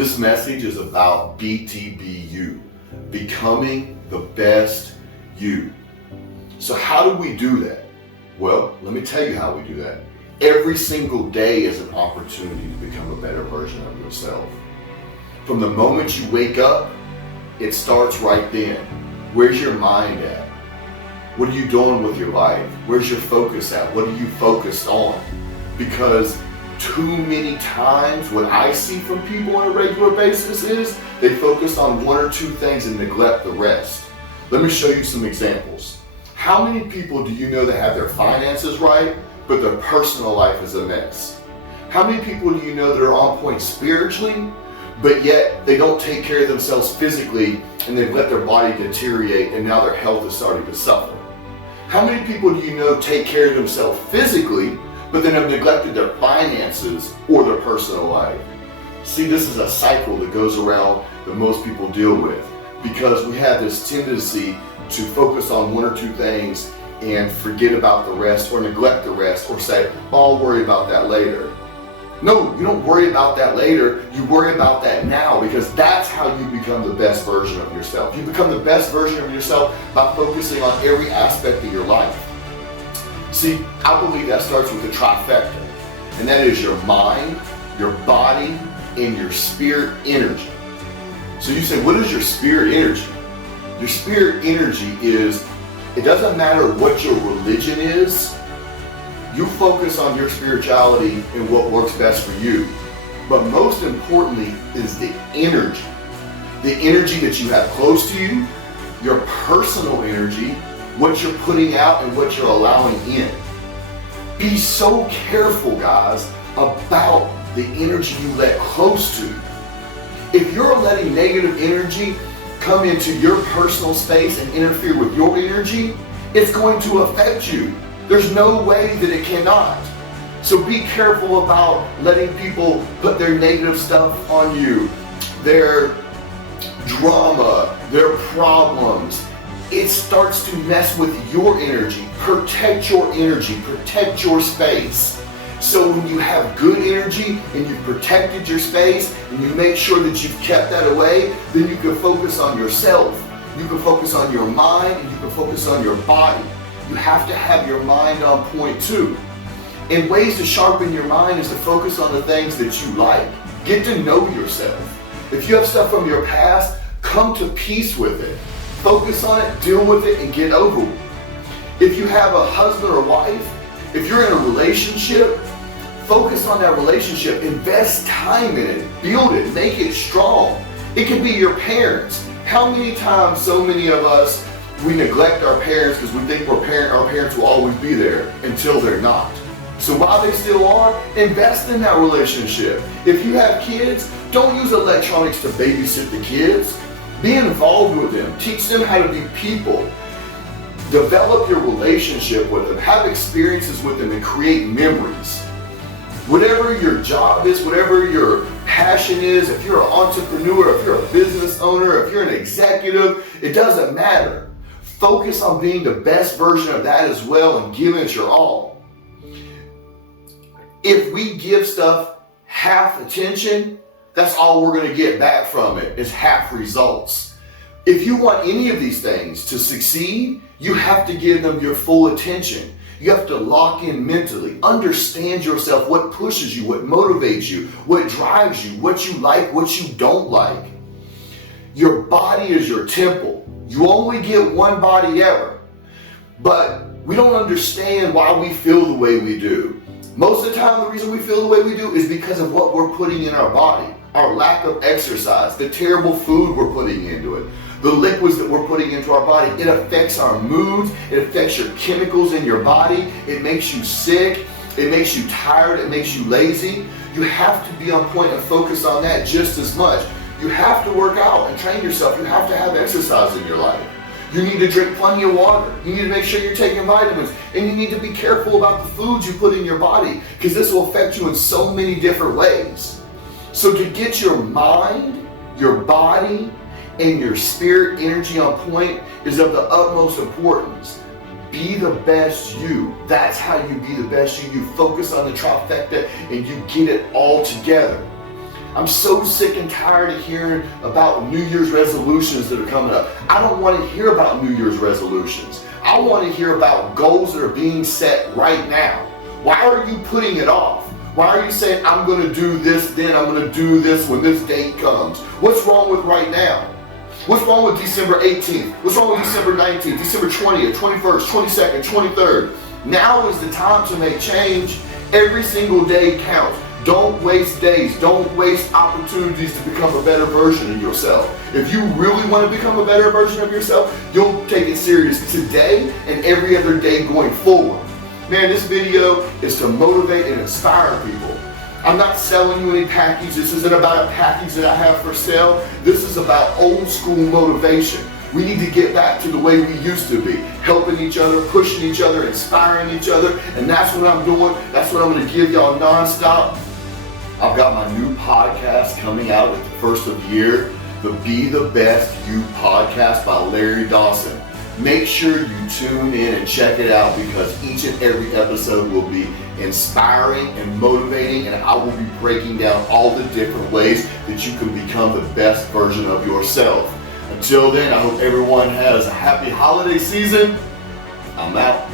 This message is about BTBU, becoming the best you. So how do we do that? Well, let me tell you how we do that. Every single day is an opportunity to become a better version of yourself. From the moment you wake up, it starts right then. Where's your mind at? What are you doing with your life? Where's your focus at? What are you focused on? Because too many times what I see from people on a regular basis is they focus on one or two things and neglect the rest. Let me show you some examples. How many people do you know that have their finances right, but their personal life is a mess? How many people do you know that are on point spiritually, but yet they don't take care of themselves physically and they've let their body deteriorate and now their health is starting to suffer? How many people do you know take care of themselves physically, but then have neglected their finances or their personal life? See, this is a cycle that goes around that most people deal with because we have this tendency to focus on one or two things and forget about the rest or neglect the rest or say, oh, I'll worry about that later. No, you don't worry about that later. You worry about that now because that's how you become the best version of yourself. You become the best version of yourself by focusing on every aspect of your life. See, I believe that starts with the trifecta, and that is your mind, your body, and your spirit energy. So you say, what is your spirit energy? Your spirit energy is, it doesn't matter what your religion is, you focus on your spirituality and what works best for you. But most importantly is the energy. The energy that you have close to you, your personal energy, what you're putting out and what you're allowing in. Be so careful, guys, about the energy you let close to. If you're letting negative energy come into your personal space and interfere with your energy, it's going to affect you. There's no way that it cannot. So be careful about letting people put their negative stuff on you, their drama, their problems. It starts to mess with your energy. Protect your energy, protect your space. So when you have good energy and you've protected your space and you make sure that you've kept that away, then you can focus on yourself. You can focus on your mind and you can focus on your body. You have to have your mind on point too. And ways to sharpen your mind is to focus on the things that you like. Get to know yourself. If you have stuff from your past, come to peace with it. Focus on it, deal with it, and get over it. If you have a husband or wife, if you're in a relationship, focus on that relationship. Invest time in it. Build it. Make it strong. It can be your parents. How many times, so many of us, we neglect our parents because we think our parents will always be there until they're not. So while they still are, invest in that relationship. If you have kids, don't use electronics to babysit the kids. Be involved with them. Teach them how to be people. Develop your relationship with them. Have experiences with them and create memories. Whatever your job is, whatever your passion is, if you're an entrepreneur, if you're a business owner, if you're an executive, it doesn't matter. Focus on being the best version of that as well and give it your all. If we give stuff half attention, that's all we're going to get back from it is half results. If you want any of these things to succeed, you have to give them your full attention. You have to lock in mentally, understand yourself, what pushes you, what motivates you, what drives you, what you like, what you don't like. Your body is your temple. You only get one body ever. But we don't understand why we feel the way we do. Most of the time, the reason we feel the way we do is because of what we're putting in our body. Our lack of exercise, the terrible food we're putting into it, the liquids that we're putting into our body. It affects our moods, it affects your chemicals in your body, it makes you sick, it makes you tired, it makes you lazy. You have to be on point and focus on that just as much. You have to work out and train yourself. You have to have exercise in your life. You need to drink plenty of water. You need to make sure you're taking vitamins. And you need to be careful about the foods you put in your body because this will affect you in so many different ways. So to get your mind, your body, and your spirit energy on point is of the utmost importance. Be the best you. That's how you be the best you. You focus on the trifecta and you get it all together. I'm so sick and tired of hearing about New Year's resolutions that are coming up. I don't want to hear about New Year's resolutions. I want to hear about goals that are being set right now. Why are you putting it off? Why are you saying, I'm going to do this, then I'm going to do this when this date comes? What's wrong with right now? What's wrong with December 18th? What's wrong with December 19th, December 20th, 21st, 22nd, 23rd? Now is the time to make change. Every single day counts. Don't waste days. Don't waste opportunities to become a better version of yourself. If you really want to become a better version of yourself, you'll take it serious today and every other day going forward. Man, this video is to motivate and inspire people. I'm not selling you any package. This isn't about a package that I have for sale. This is about old school motivation. We need to get back to the way we used to be, helping each other, pushing each other, inspiring each other, and that's what I'm doing. That's what I'm going to give y'all nonstop. I've got my new podcast coming out at the first of the year, the Be the Best You podcast by Larry Dawson. Make sure you tune in and check it out because each and every episode will be inspiring and motivating, and I will be breaking down all the different ways that you can become the best version of yourself. Until then, I hope everyone has a happy holiday season. I'm out.